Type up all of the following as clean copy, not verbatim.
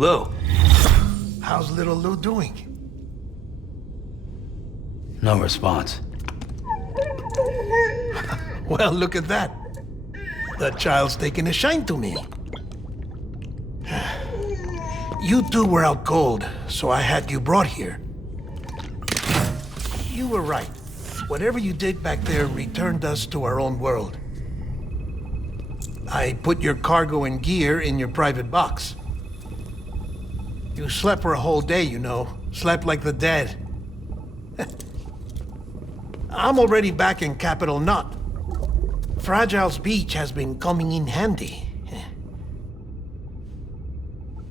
Lou. How's little Lou doing? No response. Well, look at that. The child's taking a shine to me. You two were out cold, so I had you brought here. You were right. Whatever you did back there returned us to our own world. I put your cargo and gear in your private box. You slept for a whole day, you know. Slept like the dead. I'm already back in Capital Knot. Fragile's beach has been coming in handy.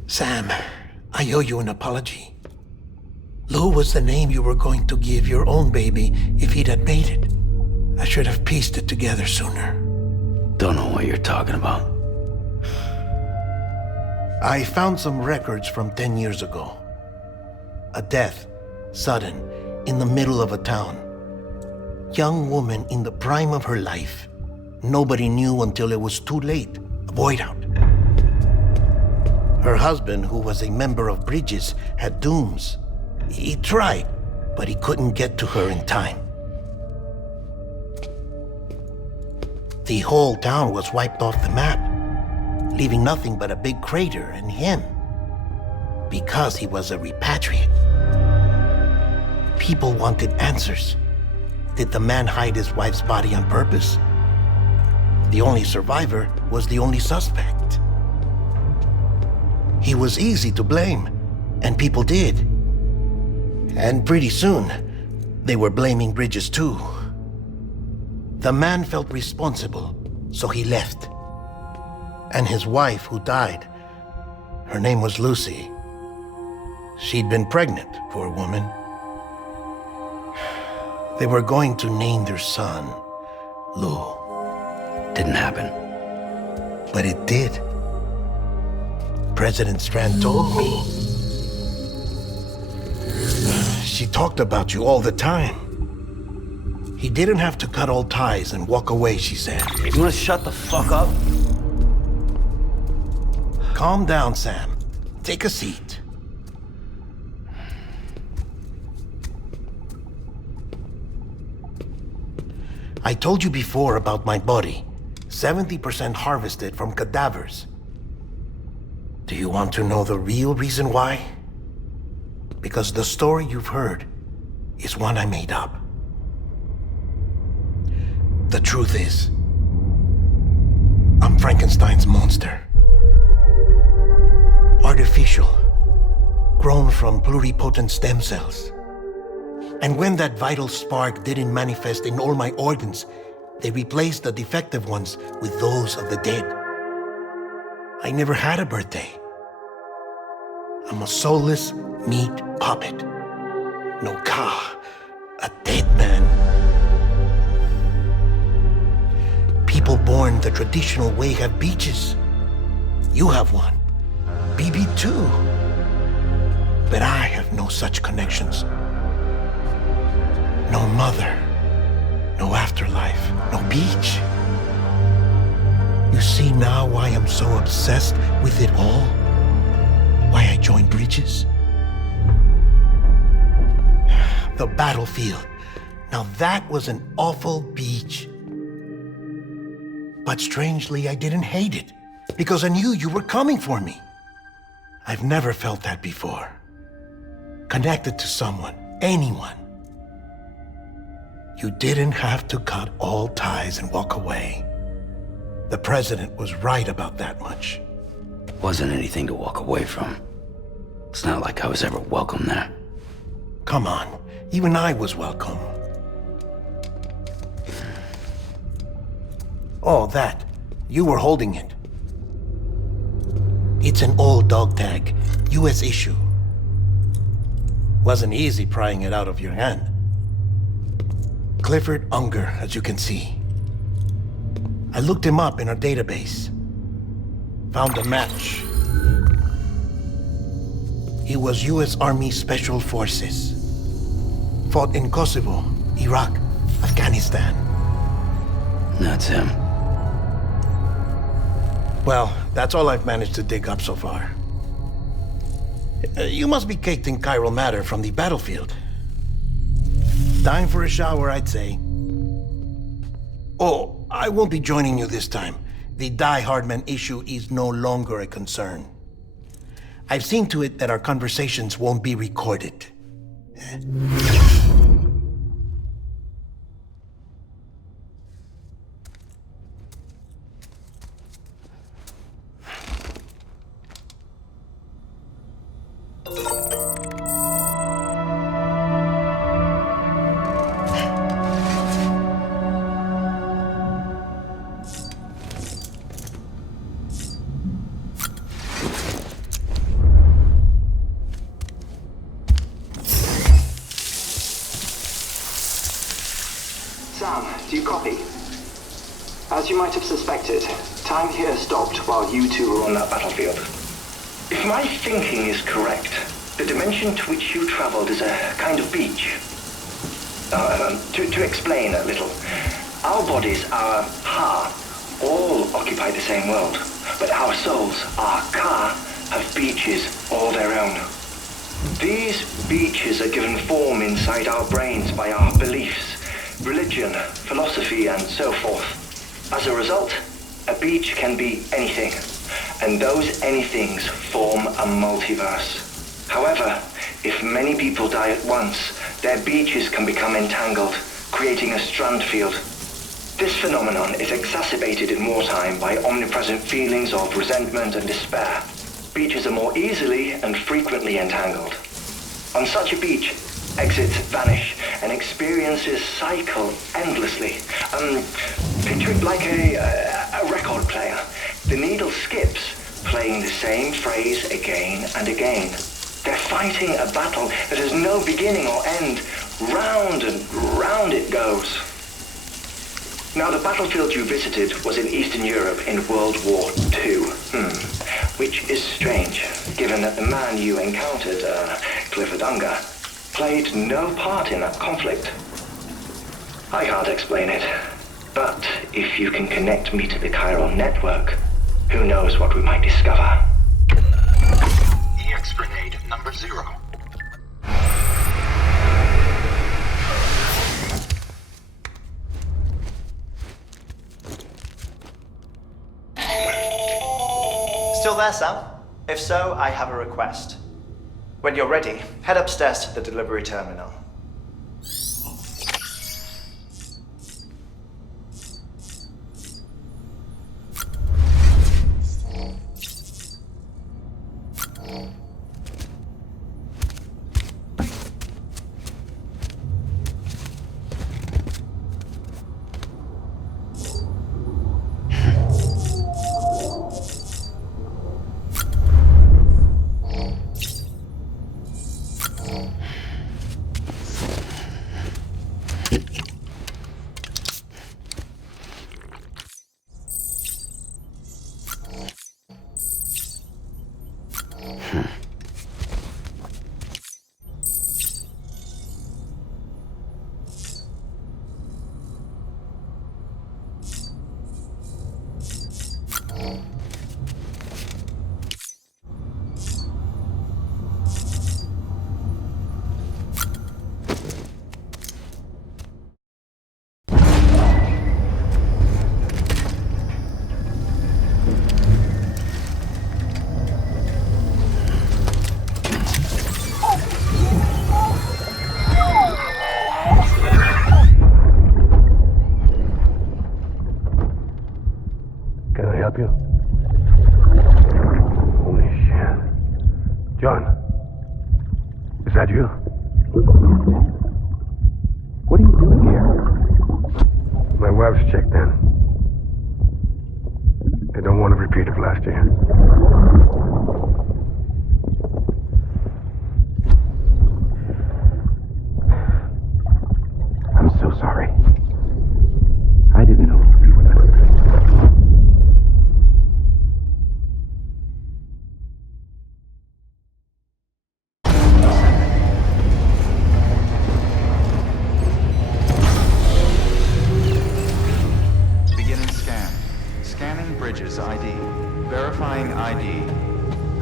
Sam, I owe you an apology. Lou was the name you were going to give your own baby if he'd had made it. I should have pieced it together sooner. Don't know what you're talking about. I found some records from 10 years ago. A death, sudden, in the middle of a town. Young woman in the prime of her life. Nobody knew until it was too late. A void out. Her husband, who was a member of Bridges, had dooms. He tried, but he couldn't get to her in time. The whole town was wiped off the map, leaving nothing but a big crater and him, because he was a repatriate. People wanted answers. Did the man hide his wife's body on purpose? The only survivor was the only suspect. He was easy to blame, and people did. And pretty soon, they were blaming Bridges too. The man felt responsible, so he left. And his wife, who died, her name was Lucy. She'd been pregnant, poor woman. They were going to name their son Lou. Didn't happen. But it did. President Strand told me. She talked about you all the time. He didn't have to cut all ties and walk away, she said. You wanna shut the fuck up? Calm down, Sam. Take a seat. I told you before about my body. 70% harvested from cadavers. Do you want to know the real reason why? Because the story you've heard is one I made up. The truth is, I'm Frankenstein's monster. Artificial, grown from pluripotent stem cells. And when that vital spark didn't manifest in all my organs, they replaced the defective ones with those of the dead. I never had a birthday. I'm a soulless meat puppet. No car, a dead man. People born the traditional way have beaches. You have one. BB too. But I have no such connections. No mother, no afterlife, no beach. You see now why I'm so obsessed with it all? Why I joined Bridges? The battlefield. Now that was an awful beach. But strangely, I didn't hate it, because I knew you were coming for me. I've never felt that before. Connected to someone, anyone. You didn't have to cut all ties and walk away. The president was right about that much. Wasn't anything to walk away from. It's not like I was ever welcome there. Come on, even I was welcome. Oh, that. You were holding it. It's an old dog tag, US issue. Wasn't easy prying it out of your hand. Clifford Unger, as you can see. I looked him up in our database. Found a match. He was US Army Special Forces. Fought in Kosovo, Iraq, Afghanistan. That's him. Well, that's all I've managed to dig up so far. You must be caked in chiral matter from the battlefield. Time for a shower, I'd say. Oh, I won't be joining you this time. The Die Hardman issue is no longer a concern. I've seen to it that our conversations won't be recorded. Sam, do you copy? As you might have suspected, time here stopped while you two were on that battlefield. If my thinking is correct, the dimension to which you traveled is a kind of beach. To explain a little, our bodies, our ha, all occupy the same world, but our souls, our ka, have beaches all their own. These beaches are given form inside our brains by our beliefs, religion, philosophy, and so forth. As a result, a beach can be anything, and those anythings form a multiverse. However, if many people die at once, their beaches can become entangled, creating a strand field. This phenomenon is exacerbated in wartime by omnipresent feelings of resentment and despair. Beaches are more easily and frequently entangled. On such a beach, exits vanish and experiences cycle endlessly. Picture it like a record player. The needle skips, playing the same phrase again and again. They're fighting a battle that has no beginning or end. Round and round it goes. Now, the battlefield you visited was in Eastern Europe in World War II. Which is strange, given that the man you encountered, Clifford Unger, played no part in that conflict. I can't explain it, but if you can connect me to the chiral network, who knows what we might discover. EX grenade number 0. Still there, Sam? If so, I have a request. When you're ready, head upstairs to the delivery terminal.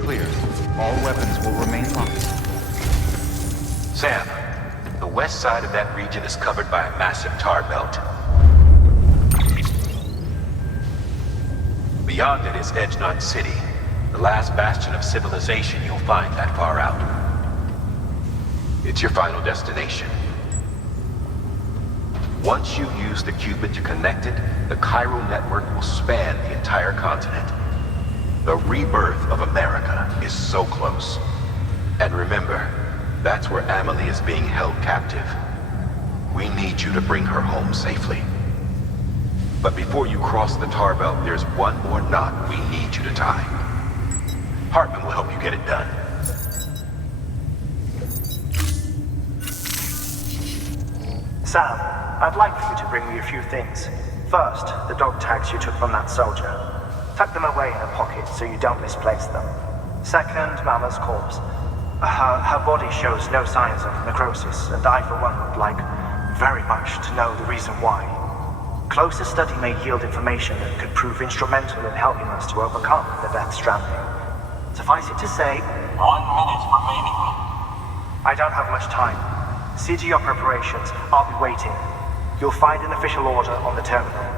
clear. All weapons will remain locked. Sam, the west side of that region is covered by a massive tar belt. Beyond it is Edgenot City, the last bastion of civilization you'll find that far out. It's your final destination. Once you use the qubit to connect it, the chiral network will span the entire continent. The rebirth of America is so close. And remember, that's where Amelie is being held captive. We need you to bring her home safely. But before you cross the tar belt, there's one more knot we need you to tie. Hartman will help you get it done. Sam, I'd like for you to bring me a few things. First, the dog tags you took from that soldier. Tuck them away in a pocket so you don't misplace them. Second, Mama's corpse. Her body shows no signs of necrosis, and I, for one, would like very much to know the reason why. Closer study may yield information that could prove instrumental in helping us to overcome the Death Stranding. Suffice it to say, 1 minute remaining. I don't have much time. See to your preparations. I'll be waiting. You'll find an official order on the terminal.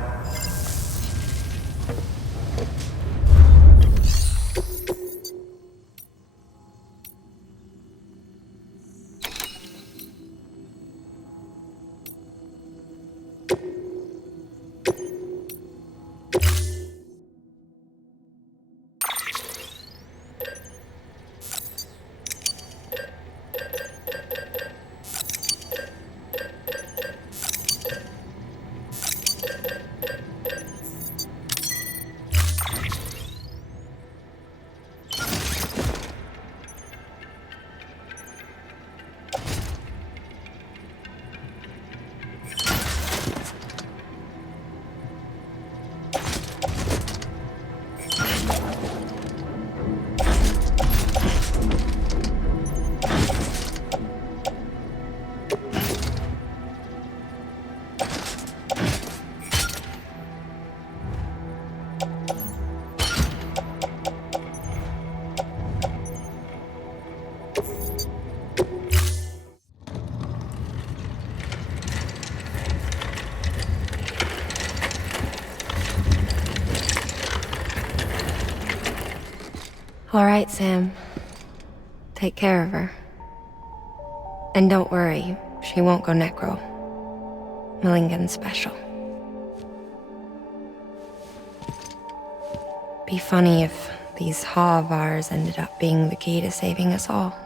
All right, Sam. Take care of her. And don't worry, she won't go necro. Millingen's special. Be funny if these Ha of ours ended up being the key to saving us all.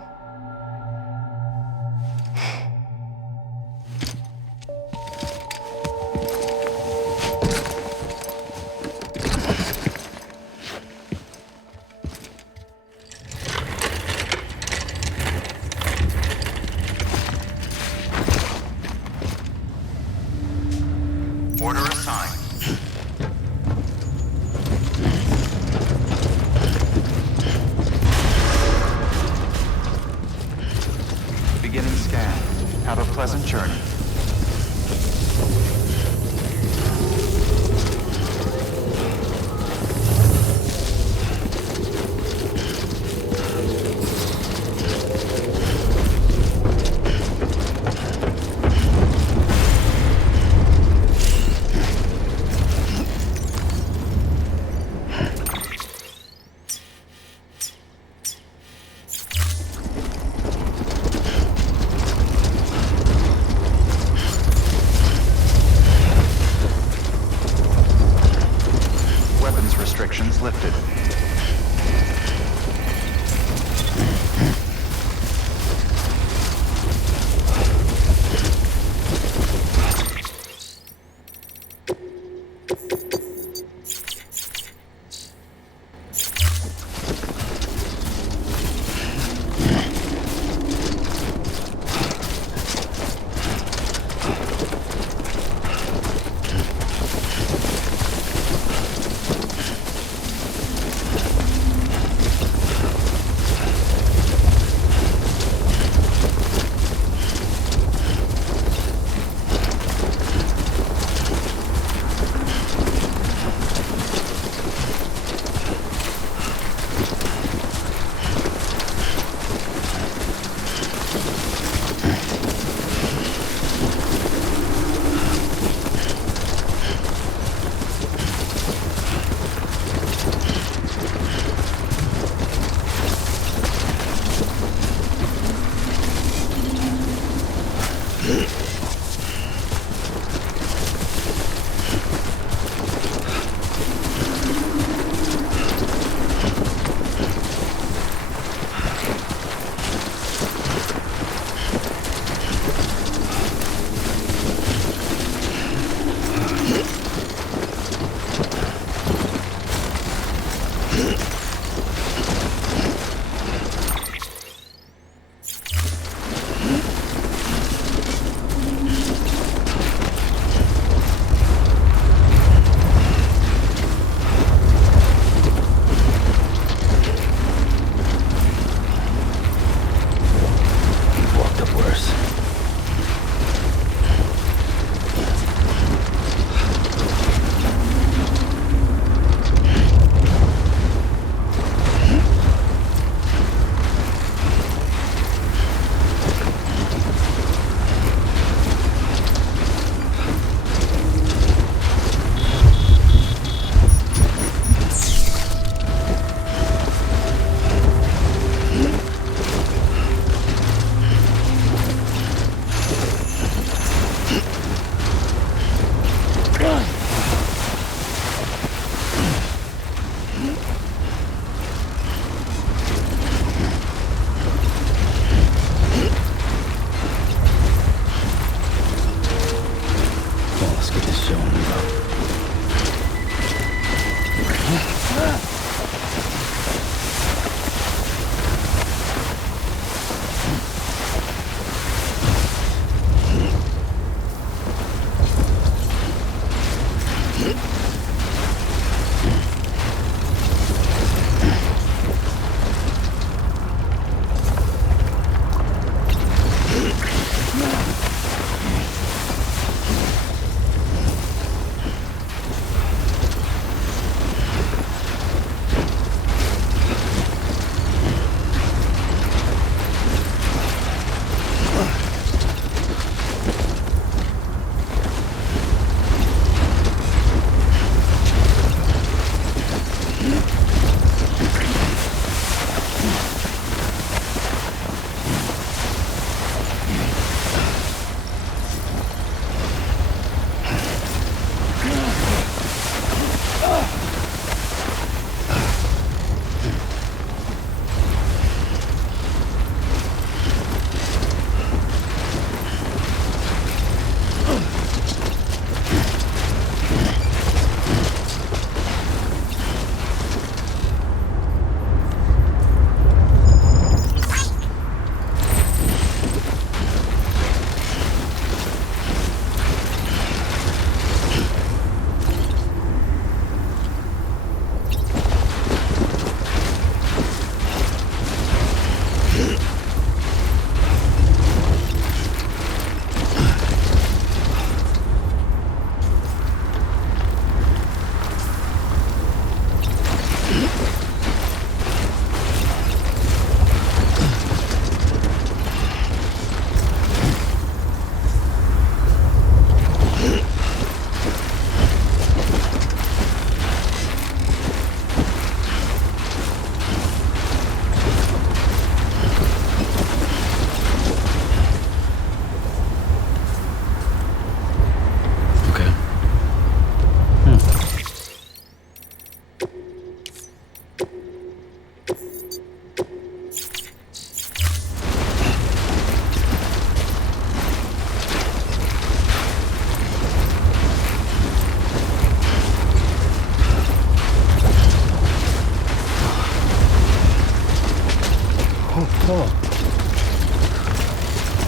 Order assigned. Beginning scan. Have a pleasant journey. Weapons restrictions lifted.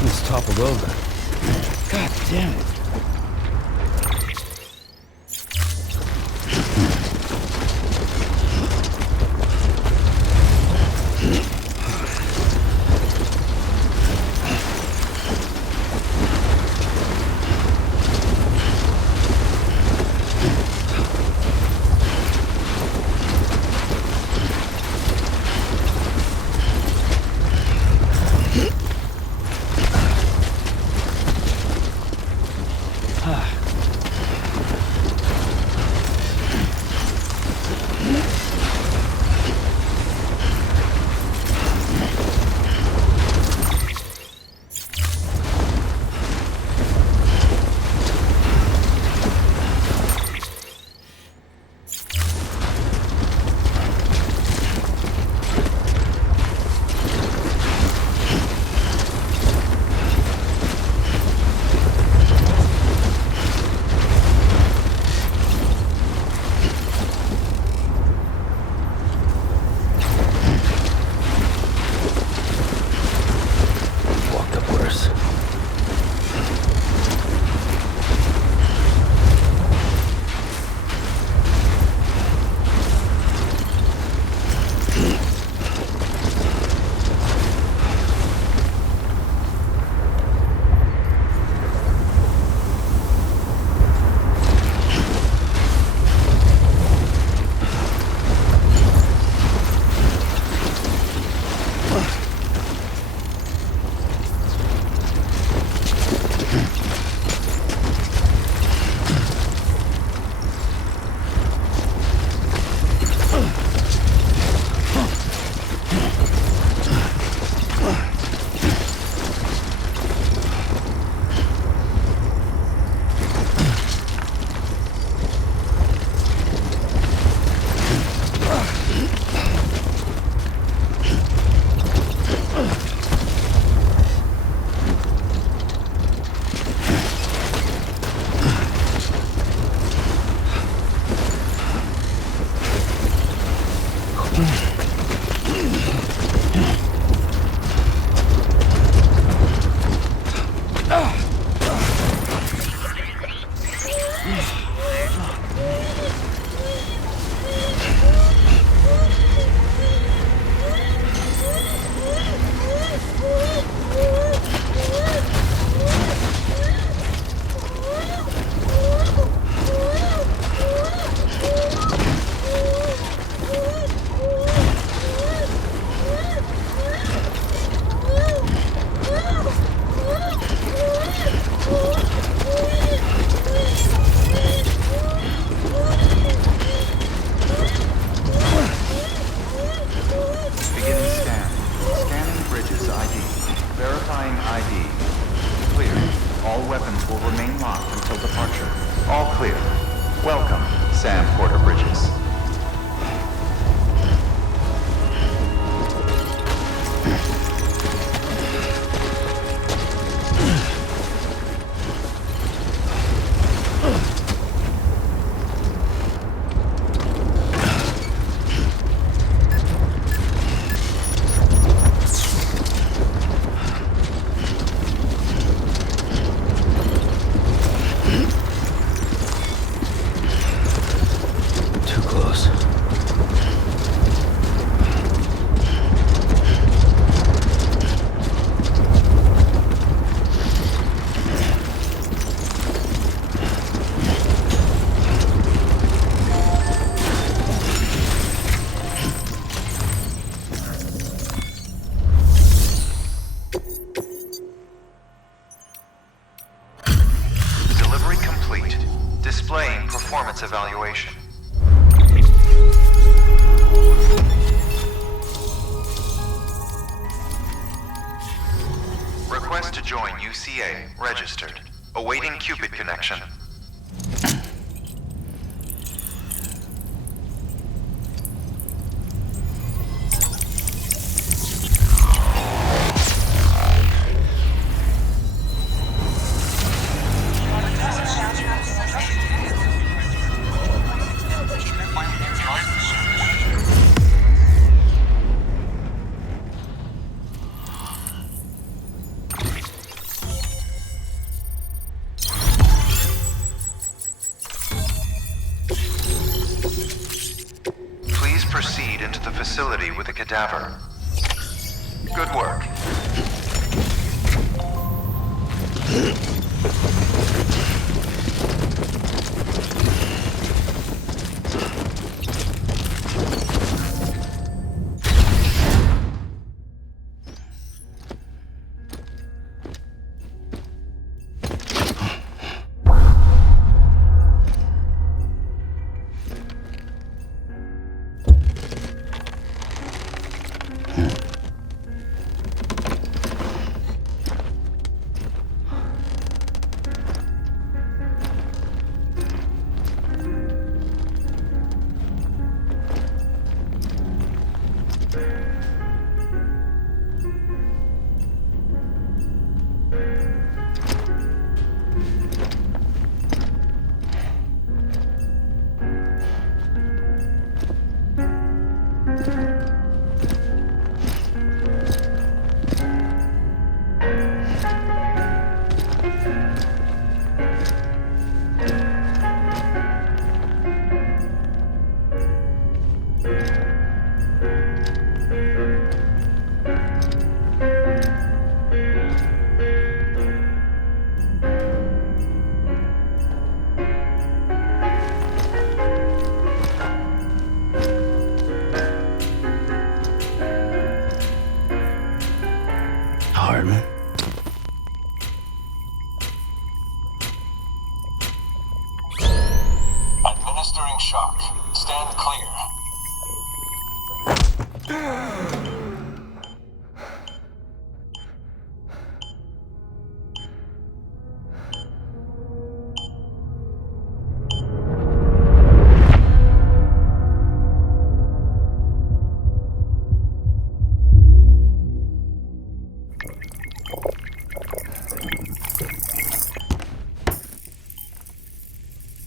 It's toppled over. God damn it. Evaluation. Request to join UCA. Registered. Awaiting Cupid connection. Proceed into the facility with a cadaver. Good work. Hartman? Administering shock. Stand clear.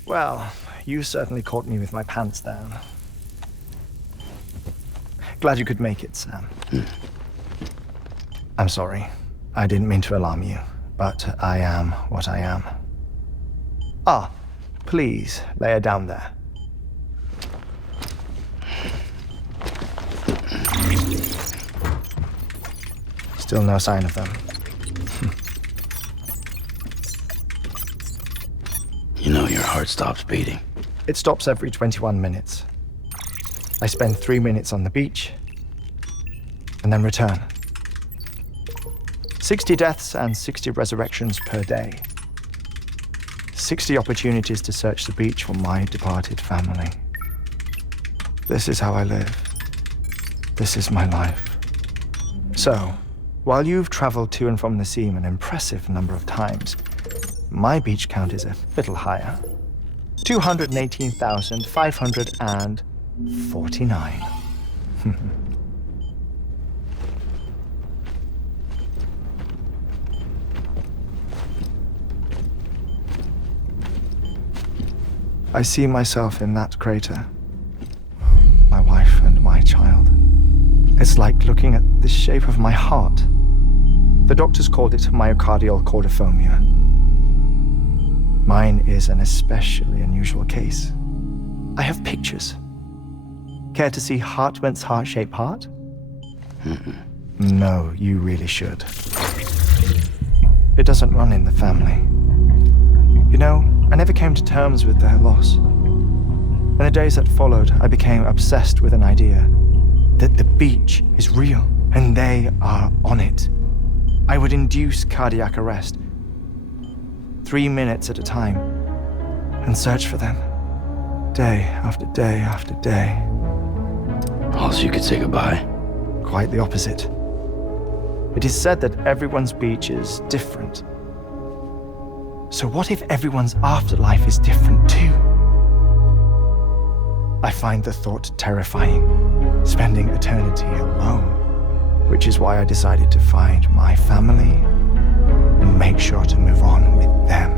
Well, you certainly caught me with my pants down. Glad you could make it, Sam. I'm sorry. I didn't mean to alarm you, but I am what I am. Ah, please, lay her down there. Still no sign of them. You know your heart stops beating. It stops every 21 minutes. I spend 3 minutes on the beach, and then return. 60 deaths and 60 resurrections per day. 60 opportunities to search the beach for my departed family. This is how I live. This is my life. So, while you've traveled to and from the scene an impressive number of times, my beach count is a little higher. 218,549. I see myself in that crater. My wife and my child. It's like looking at the shape of my heart. The doctors called it myocardial cordiformia. Mine is an especially unusual case. I have pictures. Care to see Hartmann's heart-shaped heart? No, you really should. It doesn't run in the family. You know, I never came to terms with their loss. In the days that followed, I became obsessed with an idea that the beach is real and they are on it. I would induce cardiac arrest, 3 minutes at a time, and search for them, day after day after day. Also, you could say goodbye. Quite the opposite. It is said that everyone's beach is different. So what if everyone's afterlife is different too? I find the thought terrifying, spending eternity alone, which is why I decided to find my family and make sure to move on with them.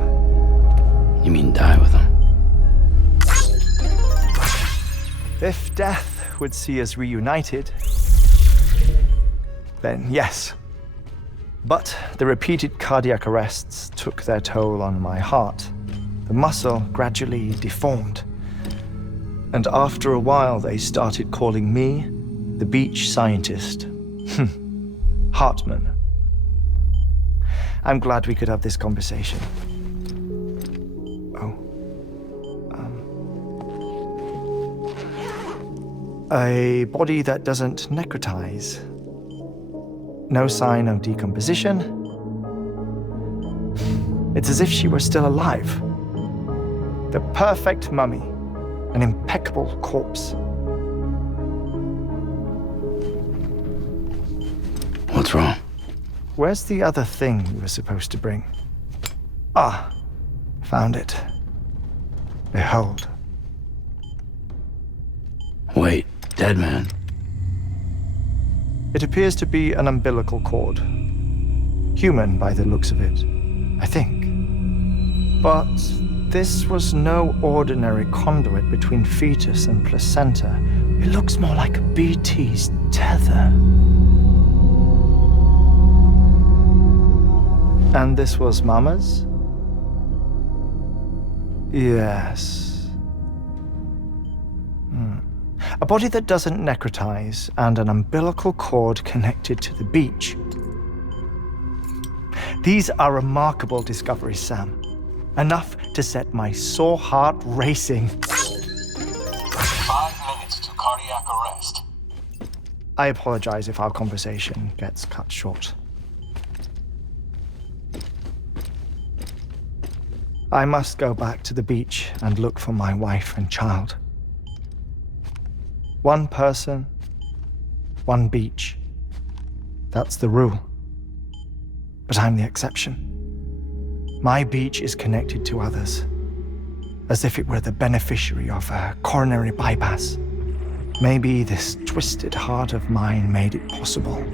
You mean die with them? If death would see us reunited, then yes. But the repeated cardiac arrests took their toll on my heart. The muscle gradually deformed. And after a while, they started calling me the beach scientist. Hartmann. I'm glad we could have this conversation. A body that doesn't necrotize. No sign of decomposition. It's as if she were still alive. The perfect mummy. An impeccable corpse. What's wrong? Where's the other thing you were supposed to bring? Ah, found it. Behold. Wait, dead man. It appears to be an umbilical cord. Human by the looks of it, I think. But this was no ordinary conduit between fetus and placenta. It looks more like a BT's tether. And this was Mama's? Yes. A body that doesn't necrotize and an umbilical cord connected to the beach. These are remarkable discoveries, Sam. Enough to set my sore heart racing. 5 minutes to cardiac arrest. I apologize if our conversation gets cut short. I must go back to the beach and look for my wife and child. One person, one beach. That's the rule. But I'm the exception. My beach is connected to others, as if it were the beneficiary of a coronary bypass. Maybe this twisted heart of mine made it possible.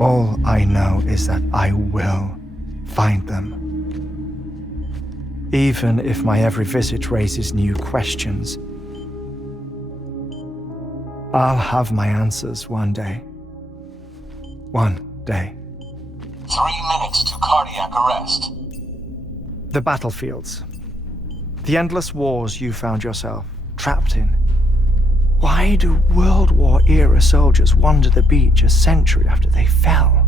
All I know is that I will find them. Even if my every visit raises new questions, I'll have my answers one day. One day. 3 minutes to cardiac arrest. The battlefields. The endless wars you found yourself trapped in. Why do World War-era soldiers wander the beach a century after they fell?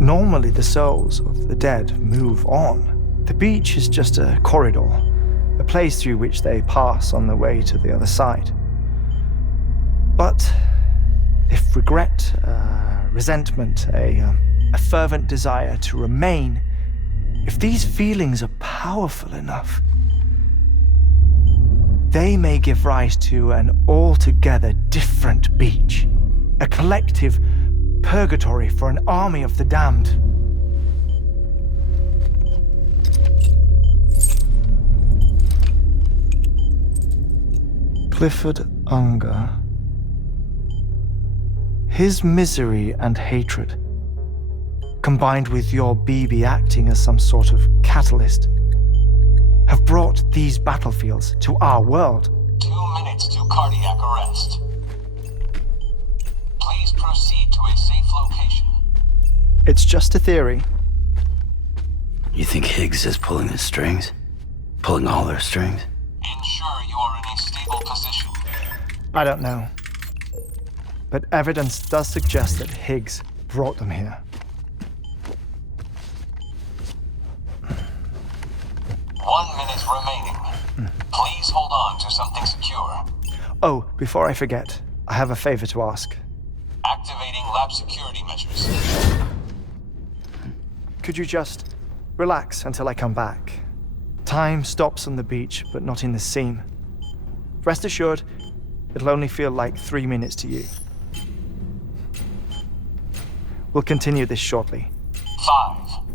Normally, the souls of the dead move on. The beach is just a corridor, a place through which they pass on the way to the other side. But if regret, resentment, a fervent desire to remain, if these feelings are powerful enough, they may give rise to an altogether different beach, a collective purgatory for an army of the damned. Clifford Unger. His misery and hatred, combined with your BB acting as some sort of catalyst, have brought these battlefields to our world. 2 minutes to cardiac arrest. Please proceed to a safe location. It's just a theory. You think Higgs is pulling the strings? Pulling all their strings? Ensure you are in a stable position. I don't know. But evidence does suggest that Higgs brought them here. 1 minute remaining. Please hold on to something secure. Oh, before I forget, I have a favor to ask. Activating lab security measures. Could you just relax until I come back? Time stops on the beach, but not in the scene. Rest assured, it'll only feel like 3 minutes to you. We'll continue this shortly. 5,